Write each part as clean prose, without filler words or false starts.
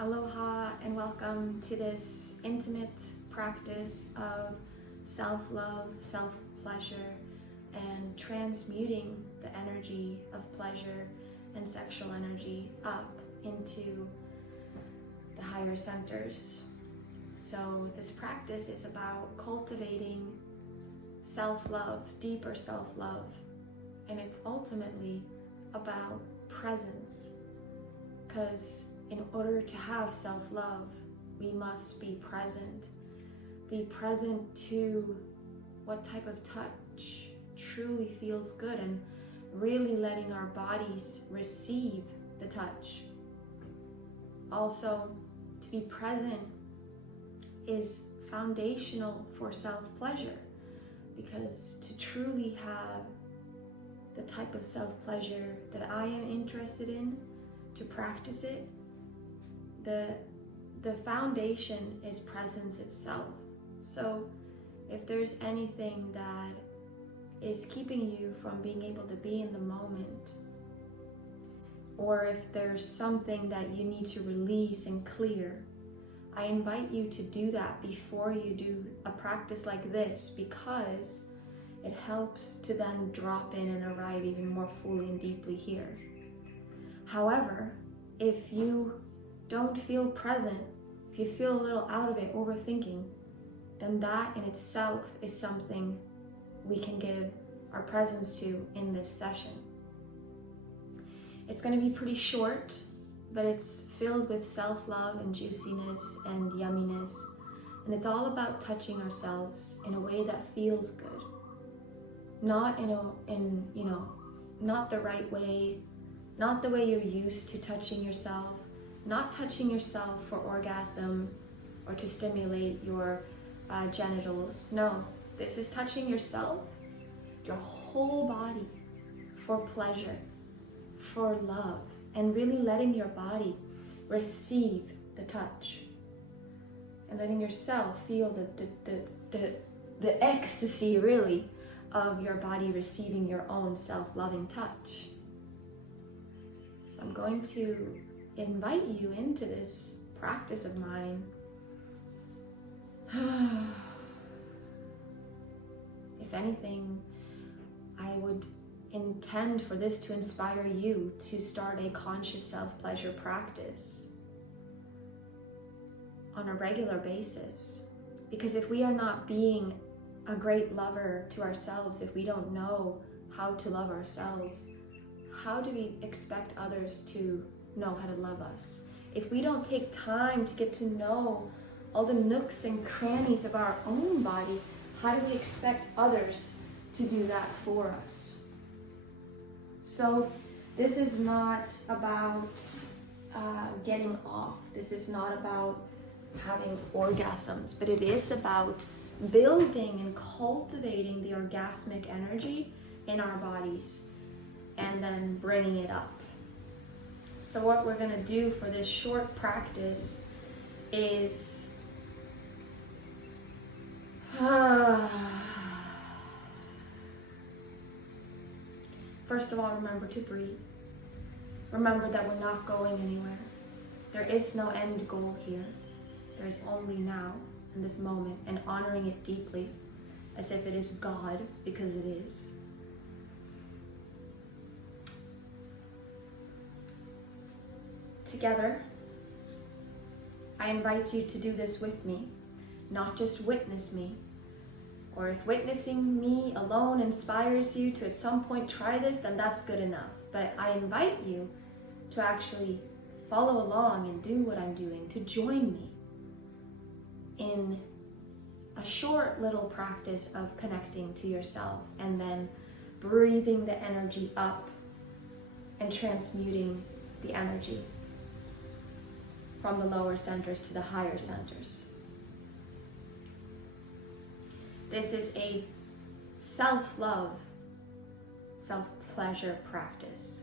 Aloha and welcome to this intimate practice of self-love, self-pleasure, and transmuting the energy of pleasure and sexual energy up into the higher centers. So this practice is about cultivating self-love, deeper self-love, and it's ultimately about presence, because in order to have self-love, we must be present. Be present to what type of touch truly feels good and really letting our bodies receive the touch. Also, to be present is foundational for self-pleasure, because to truly have the type of self-pleasure that I am interested in, to practice it, the foundation is presence itself. So if there's anything that is keeping you from being able to be in the moment, or if there's something that you need to release and clear, I invite you to do that before you do a practice like this, because it helps to then drop in and arrive even more fully and deeply here. However, if you don't feel present, if you feel a little out of it, overthinking, then that in itself is something we can give our presence to in this session. It's going to be pretty short, but it's filled with self-love and juiciness and yumminess, and it's all about touching ourselves in a way that feels good, not not the right way, not the way you're used to touching yourself, not touching yourself for orgasm or to stimulate your genitals. No, this is touching yourself, your whole body, for pleasure, for love, and really letting your body receive the touch and letting yourself feel the ecstasy, really, of your body receiving your own self-loving touch. So I'm going to invite you into this practice of mine. If anything, I would intend for this to inspire you to start a conscious self-pleasure practice on a regular basis. Because if we are not being a great lover to ourselves, if we don't know how to love ourselves, how do we expect others to know how to love us? If we don't take time to get to know all the nooks and crannies of our own body, how do we expect others to do that for us? So this is not about getting off. This is not about having orgasms, but it is about building and cultivating the orgasmic energy in our bodies and then bringing it up. So what we're going to do for this short practice is first of all, remember to breathe. Remember that we're not going anywhere. There is no end goal here. There is only now, in this moment, and honoring it deeply as if it is God, because it is. Together, I invite you to do this with me, not just witness me. Or if witnessing me alone inspires you to at some point try this, then that's good enough. But I invite you to actually follow along and do what I'm doing, to join me in a short little practice of connecting to yourself and then breathing the energy up and transmuting the energy from the lower centers to the higher centers. This is a self-love, self-pleasure practice,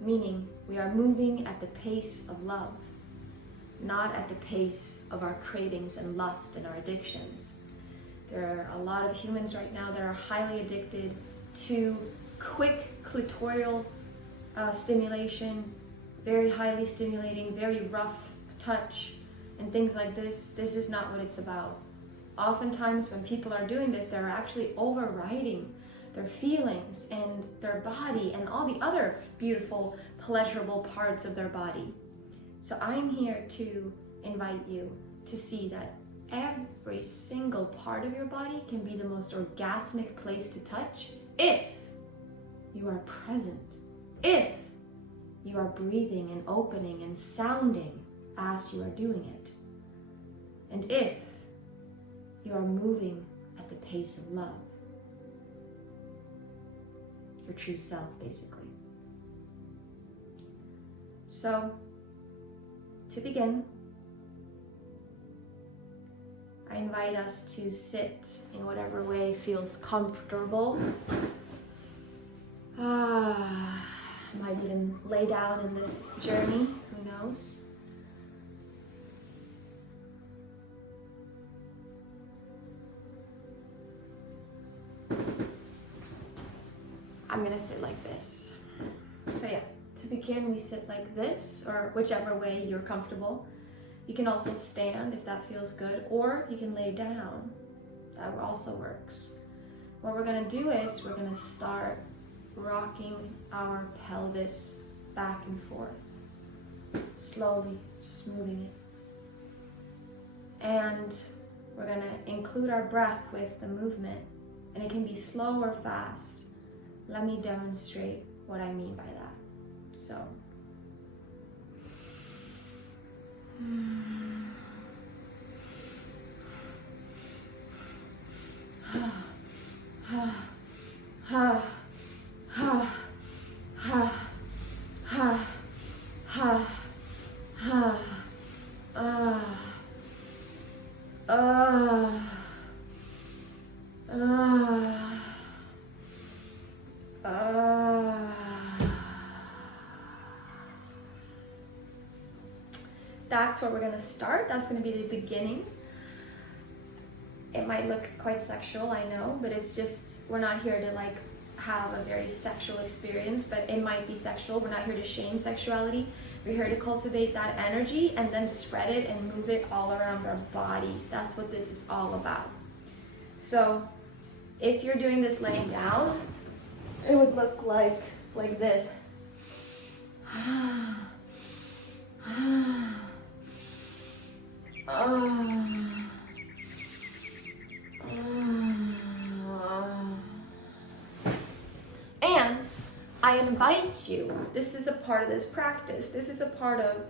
meaning we are moving at the pace of love, not at the pace of our cravings and lust and our addictions. There are a lot of humans right now that are highly addicted to quick clitoral stimulation, very highly stimulating, very rough touch and things like this is not what it's about. Oftentimes when people are doing this, they're actually overriding their feelings and their body and all the other beautiful, pleasurable parts of their body. So I'm here to invite you to see that every single part of your body can be the most orgasmic place to touch if you are present, if you are breathing and opening and sounding as you are doing it, and if you are moving at the pace of love, your true self, basically. So, to begin, I invite us to sit in whatever way feels comfortable. Might even lay down in this journey, who knows? I'm gonna sit like this. So yeah, to begin we sit like this, or whichever way you're comfortable. You can also stand if that feels good, or you can lay down. That also works. What we're gonna do is we're gonna start rocking our pelvis back and forth. Slowly, just moving it. And we're gonna include our breath with the movement, and it can be slow or fast. Let me demonstrate what I mean by that. So, that's where we're going to start. That's going to be the beginning. It might look quite sexual, I know, but it's just, we're not here to like have a very sexual experience, but it might be sexual. We're not here to shame sexuality. We're here to cultivate that energy and then spread it and move it all around our bodies. That's what this is all about. So if you're doing this laying down, it would look like this. And I invite you, this is a part of this practice, this is a part of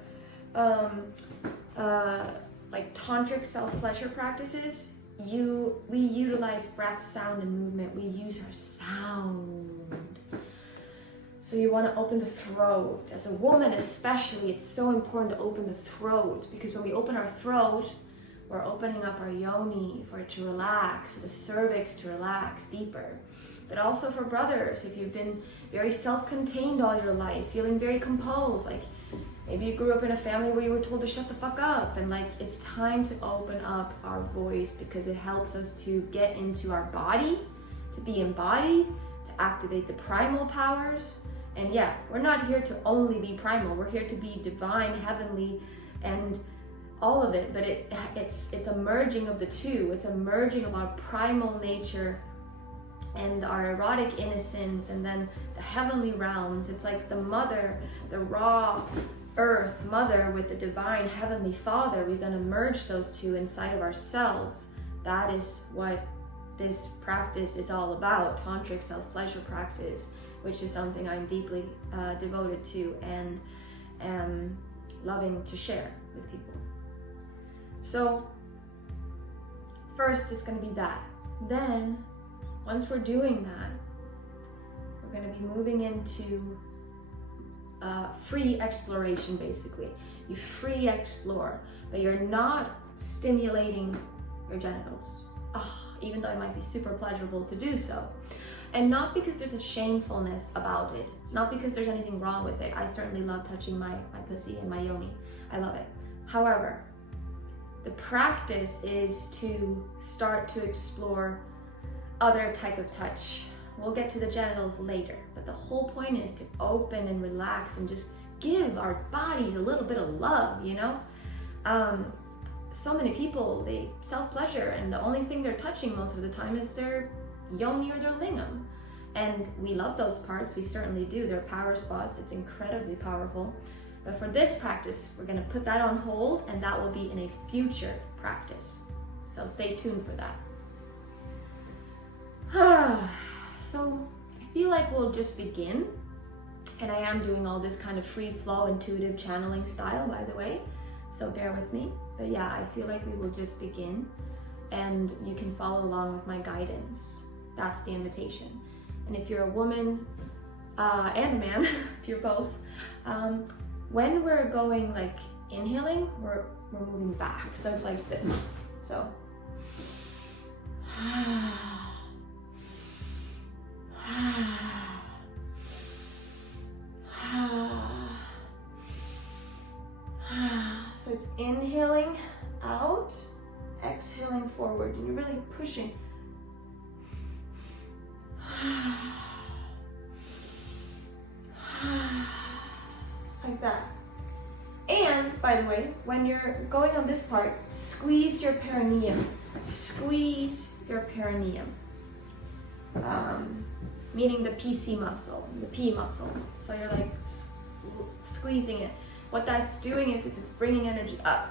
like tantric self-pleasure practices. We utilize breath, sound, and movement. We use our sound. So you want to open the throat. As a woman especially, it's so important to open the throat, because when we open our throat, we're opening up our yoni for it to relax, for the cervix to relax deeper. But also for brothers, if you've been very self-contained all your life, feeling very composed, like maybe you grew up in a family where you were told to shut the fuck up, and like it's time to open up our voice, because it helps us to get into our body, to be embodied, to activate the primal powers. And yeah, we're not here to only be primal, we're here to be divine, heavenly, and all of it, but it's a merging of the two. It's a merging of our primal nature and our erotic innocence, and then the heavenly realms. It's like the mother, the raw earth mother with the divine heavenly father. We're going to merge those two inside of ourselves. That is what this practice is all about, tantric self-pleasure practice, which is something I'm deeply devoted to and am loving to share with people. So first it's going to be that. Then once we're doing that, we're going to be moving into free exploration, basically. You free explore, but you're not stimulating your genitals, even though it might be super pleasurable to do so. And not because there's a shamefulness about it, not because there's anything wrong with it. I certainly love touching my pussy and my yoni. I love it. However, the practice is to start to explore other type of touch. We'll get to the genitals later, but the whole point is to open and relax and just give our bodies a little bit of love, you know? So many people, they self-pleasure, and the only thing they're touching most of the time is their yoni or their lingam. And we love those parts, we certainly do. They're power spots, it's incredibly powerful. But for this practice, we're gonna put that on hold, and that will be in a future practice. So stay tuned for that. So I feel like we'll just begin. And I am doing all this kind of free flow, intuitive channeling style, by the way. So bear with me. But yeah, I feel like we will just begin, and you can follow along with my guidance. That's the invitation. And if you're a woman and a man, if you're both, when we're going like inhaling, we're moving back. So it's like this. So so it's inhaling out, exhaling forward, and you're really pushing. Like that. And by the way, when you're going on this part, squeeze your perineum. Squeeze your perineum. Meaning the PC muscle, the P muscle. So you're like squeezing it. What that's doing is it's bringing energy up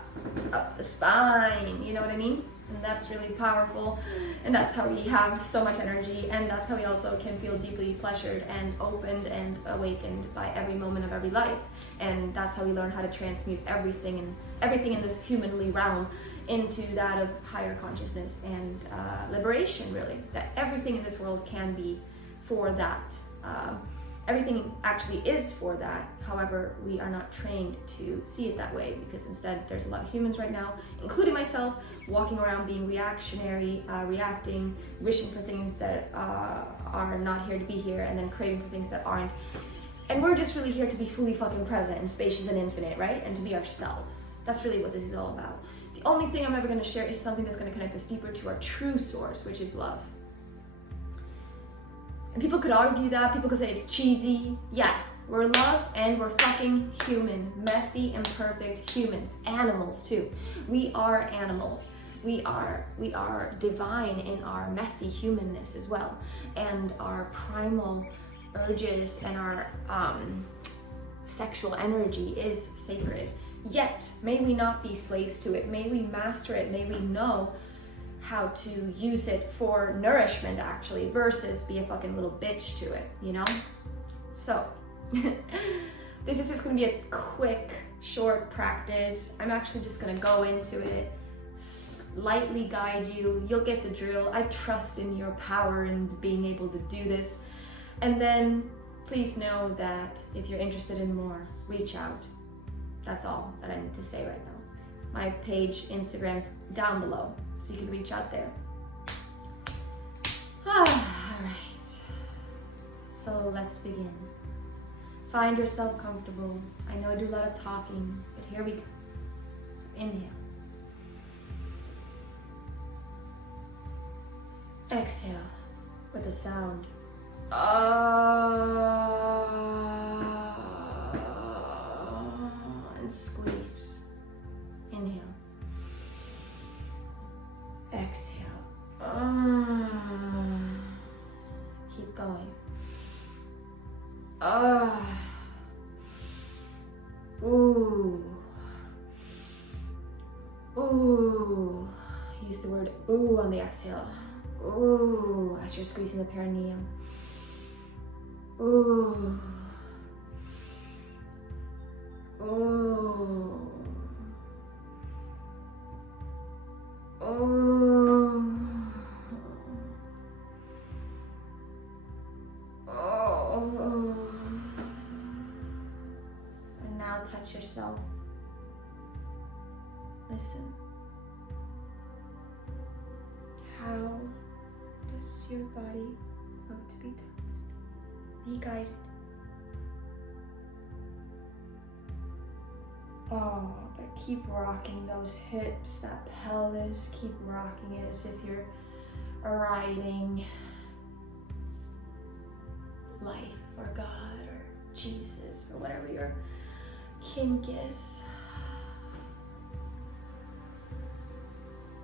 the spine, you know what I mean? And that's really powerful, and that's how we have so much energy, and that's how we also can feel deeply pleasured and opened and awakened by every moment of every life. And that's how we learn how to transmute everything in this humanly realm into that of higher consciousness and liberation, really. That everything in this world can be for that. Everything actually is for that. However, we are not trained to see it that way, because instead there's a lot of humans right now, including myself, walking around being reactionary, reacting, wishing for things that are not here to be here, and then craving for things that aren't. And we're just really here to be fully fucking present and spacious and infinite, right? And to be ourselves. That's really what this is all about. The only thing I'm ever going to share is something that's going to connect us deeper to our true source, which is love. And people could argue that, people could say it's cheesy. Yeah, we're love and we're fucking human. Messy, imperfect humans. Animals too. We are animals. We are divine in our messy humanness as well. And our primal urges and our sexual energy is sacred. Yet, may we not be slaves to it. May we master it. May we know how to use it for nourishment, actually, versus be a fucking little bitch to it, you know? So, this is just gonna be a quick, short practice. I'm actually just gonna go into it, lightly guide you. You'll get the drill. I trust in your power in being able to do this. And then, please know that if you're interested in more, reach out. That's all that I need to say right now. My page, Instagram's down below, so you can reach out there. All right. So let's begin. Find yourself comfortable. I know I do a lot of talking, but here we go. So inhale. Exhale with a sound. And squeeze. Inhale. Exhale. Keep going. Ooh. Ooh. Use the word ooh on the exhale. Ooh, as you're squeezing the perineum. Ooh. Ooh. Oh. Oh. And now touch yourself. Listen. How does your body want to be touched? Be guided. Oh, but keep rocking those hips, that pelvis. Keep rocking it as if you're riding life or God or Jesus or whatever your kink is.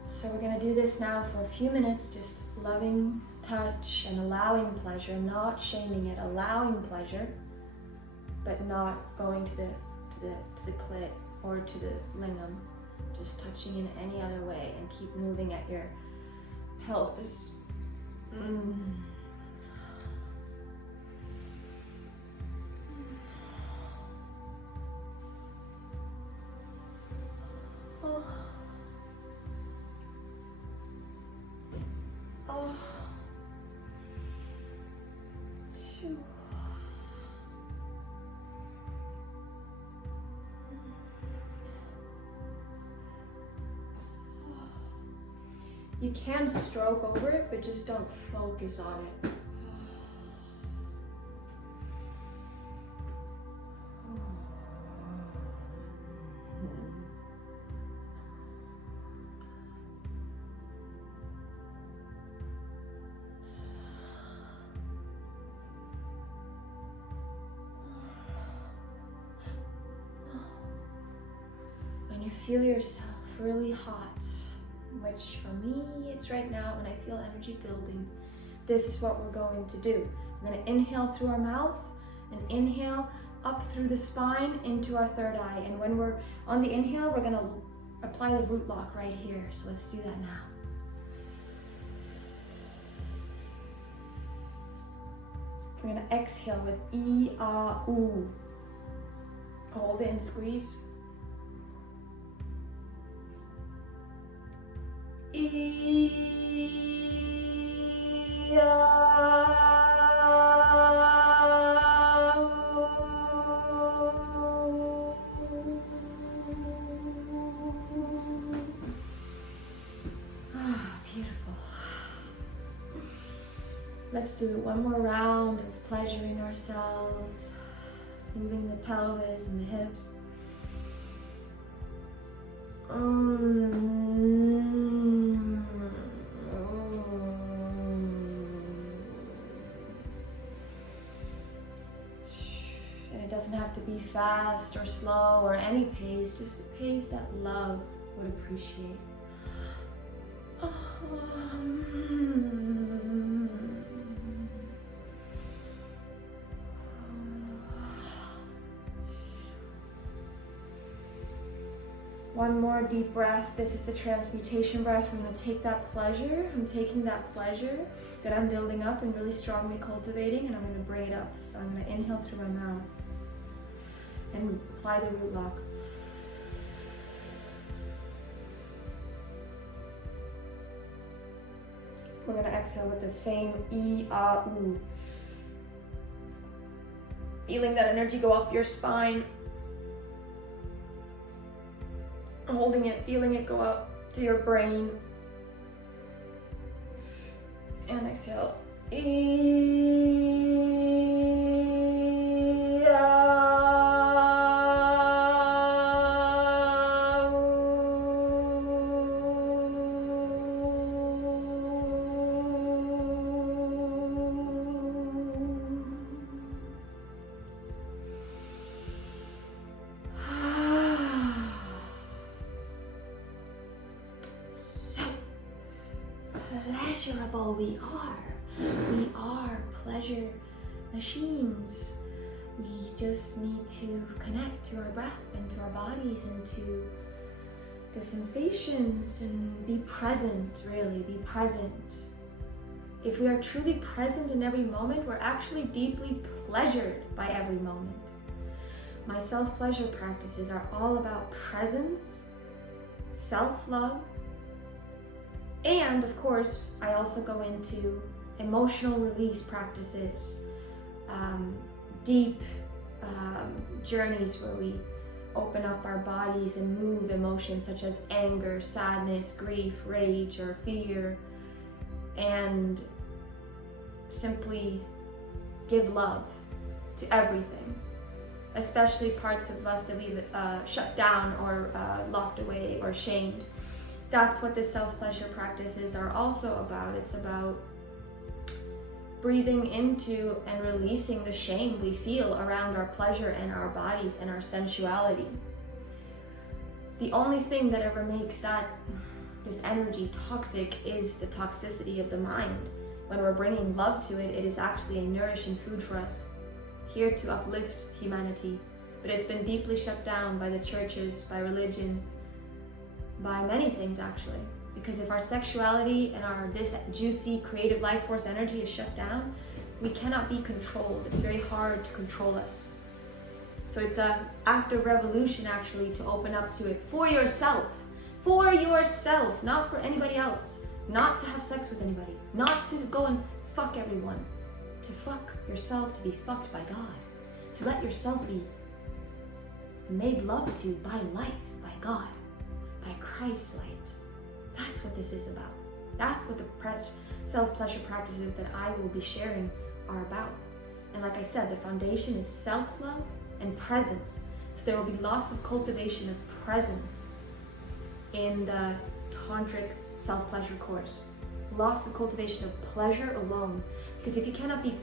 So we're going to do this now for a few minutes, just loving touch and allowing pleasure, not shaming it, allowing pleasure, but not going to the clit or to the lingam, just touching in any other way, and keep moving at your pelvis. You can stroke over it, but just don't focus on it. When you feel yourself really hot, which for me it's right now, when I feel energy building, this is what we're going to do. We're going to inhale through our mouth and inhale up through the spine into our third eye. And when we're on the inhale, we're going to apply the root lock right here. So let's do that now. We're going to exhale with E-A-U. Hold it and squeeze. Beautiful. Let's do one more round of pleasuring ourselves, moving the pelvis and the hips. And it doesn't have to be fast or slow or any pace, just a pace that love would appreciate. One more deep breath. This is the transmutation breath. We're going to take that pleasure. I'm taking that pleasure that I'm building up and really strongly cultivating, and I'm going to bring it up. So I'm going to inhale through my mouth and apply the root lock. We're going to exhale with the same E-A-U. Feeling that energy go up your spine. Holding it, feeling it go up to your brain. And exhale. Pleasurable we are pleasure machines. We just need to connect to our breath and to our bodies and to the sensations and be present, really be present. If we are truly present in every moment, we're actually deeply pleasured by every moment. My self-pleasure practices are all about presence, self-love, and of course, I also go into emotional release practices, deep journeys where we open up our bodies and move emotions such as anger, sadness, grief, rage, or fear, and simply give love to everything, especially parts of us that we've shut down or locked away or shamed. That's what the self-pleasure practices are also about. It's about breathing into and releasing the shame we feel around our pleasure and our bodies and our sensuality. The only thing that ever makes this energy toxic is the toxicity of the mind. When we're bringing love to it, it is actually a nourishing food for us, here to uplift humanity. But it's been deeply shut down by the churches, by religion, by many things actually. Because if our sexuality and this juicy creative life force energy is shut down, we cannot be controlled. It's very hard to control us. So it's an act of revolution actually to open up to it for yourself, not for anybody else, not to have sex with anybody, not to go and fuck everyone, to fuck yourself, to be fucked by God, to let yourself be made love to by life, by God, by Christ's light. That's what this is about. That's what the self-pleasure practices that I will be sharing are about. And like I said, the foundation is self-love and presence. So there will be lots of cultivation of presence in the Tantric self-pleasure course. Lots of cultivation of pleasure alone. Because if you cannot be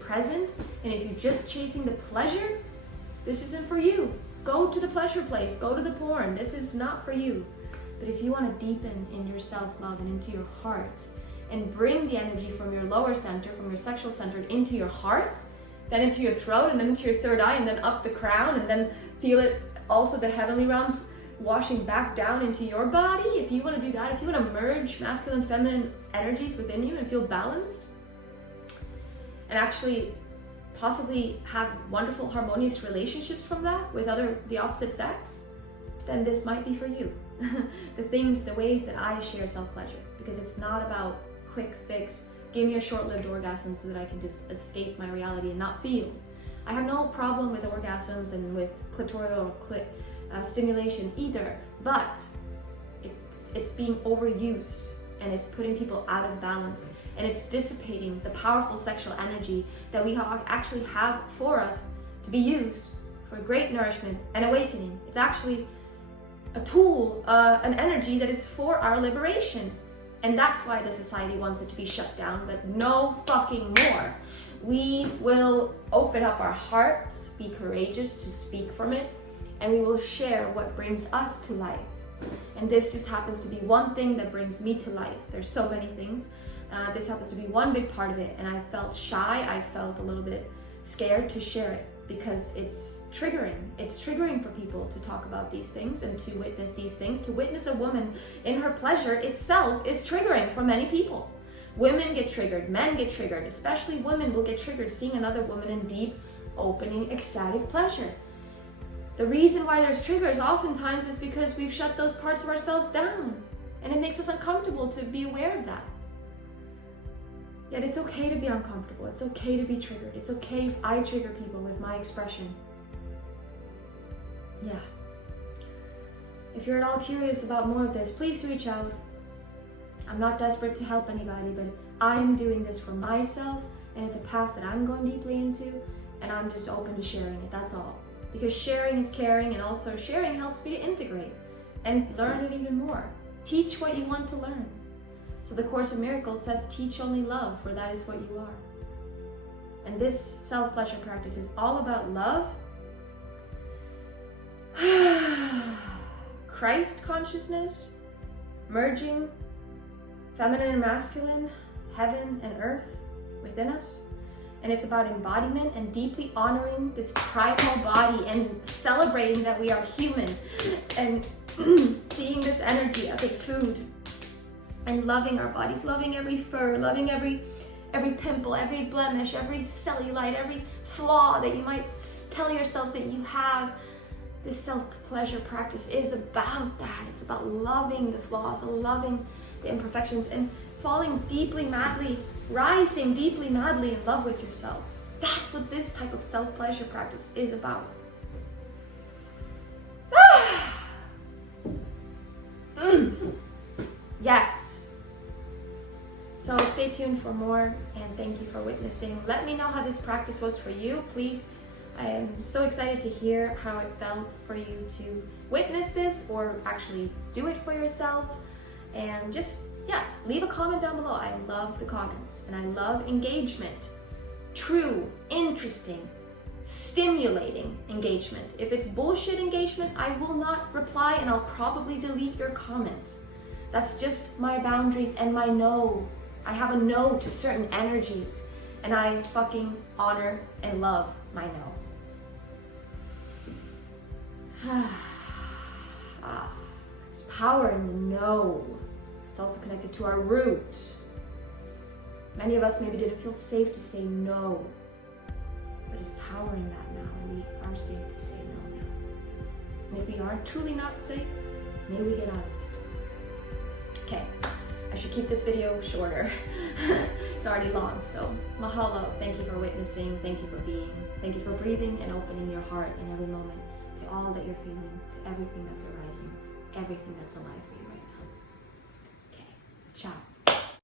present, and if you're just chasing the pleasure, this isn't for you. Go to the pleasure place, go to the porn. This is not for you. But if you want to deepen in your self-love and into your heart, and bring the energy from your lower center, from your sexual center, into your heart, then into your throat, and then into your third eye, and then up the crown, and then feel it also the heavenly realms washing back down into your body. If you want to do that, if you want to merge masculine and feminine energies within you and feel balanced, and actually possibly have wonderful harmonious relationships from that with the opposite sex, then this might be for you. The ways that I share self-pleasure, because it's not about quick fix, give me a short-lived orgasm so that I can just escape my reality and not feel. I have no problem with orgasms and with clitoral stimulation either, but it's being overused, and it's putting people out of balance, and it's dissipating the powerful sexual energy that we actually have for us to be used for great nourishment and awakening. It's actually a tool, an energy that is for our liberation. And that's why the society wants it to be shut down, but no fucking more. We will open up our hearts, be courageous to speak from it, and we will share what brings us to life. And this just happens to be one thing that brings me to life. There's so many things. This happens to be one big part of it, and I felt shy, I felt a little bit scared to share it, because it's triggering. It's triggering for people to talk about these things and to witness these things. To witness a woman in her pleasure itself is triggering for many people. Women get triggered, men get triggered, especially women will get triggered seeing another woman in deep, opening, ecstatic pleasure. The reason why there's triggers oftentimes is because we've shut those parts of ourselves down, and it makes us uncomfortable to be aware of that. Yet it's okay to be uncomfortable. It's okay to be triggered. It's okay if I trigger people with my expression. Yeah. If you're at all curious about more of this, please reach out. I'm not desperate to help anybody, but I'm doing this for myself, and it's a path that I'm going deeply into, and I'm just open to sharing it, that's all. Because sharing is caring, and also sharing helps me to integrate and learn it even more. Teach what you want to learn. So the Course of Miracles says, teach only love, for that is what you are. And this self-pleasure practice is all about love, Christ consciousness, merging feminine and masculine, heaven and earth within us. And it's about embodiment and deeply honoring this primal body and celebrating that we are human, and seeing this energy as a food, and loving our bodies, loving every fur, loving every pimple, every blemish, every cellulite, every flaw that you might tell yourself that you have. This self-pleasure practice is about that. It's about loving the flaws, loving the imperfections, and falling deeply, madly, rising deeply, madly in love with yourself. That's what this type of self-pleasure practice is about. Yes. So stay tuned for more, and thank you for witnessing. Let me know how this practice was for you, please. I am so excited to hear how it felt for you to witness this or actually do it for yourself. And just Yeah, leave a comment down below. I love the comments and I love engagement. True, interesting, stimulating engagement. If it's bullshit engagement, I will not reply and I'll probably delete your comments. That's just my boundaries and my no. I have a no to certain energies and I fucking honor and love my no. There's power in the no. It's also connected to our root. Many of us maybe didn't feel safe to say no, but it's power in that now, and we are safe to say no now. And if we are truly not safe, may we get out of it. Okay, I should keep this video shorter. It's already long, so mahalo. Thank you for witnessing, thank you for being, thank you for breathing and opening your heart in every moment to all that you're feeling, to everything that's arising, everything that's alive for you right now. Okay, ciao.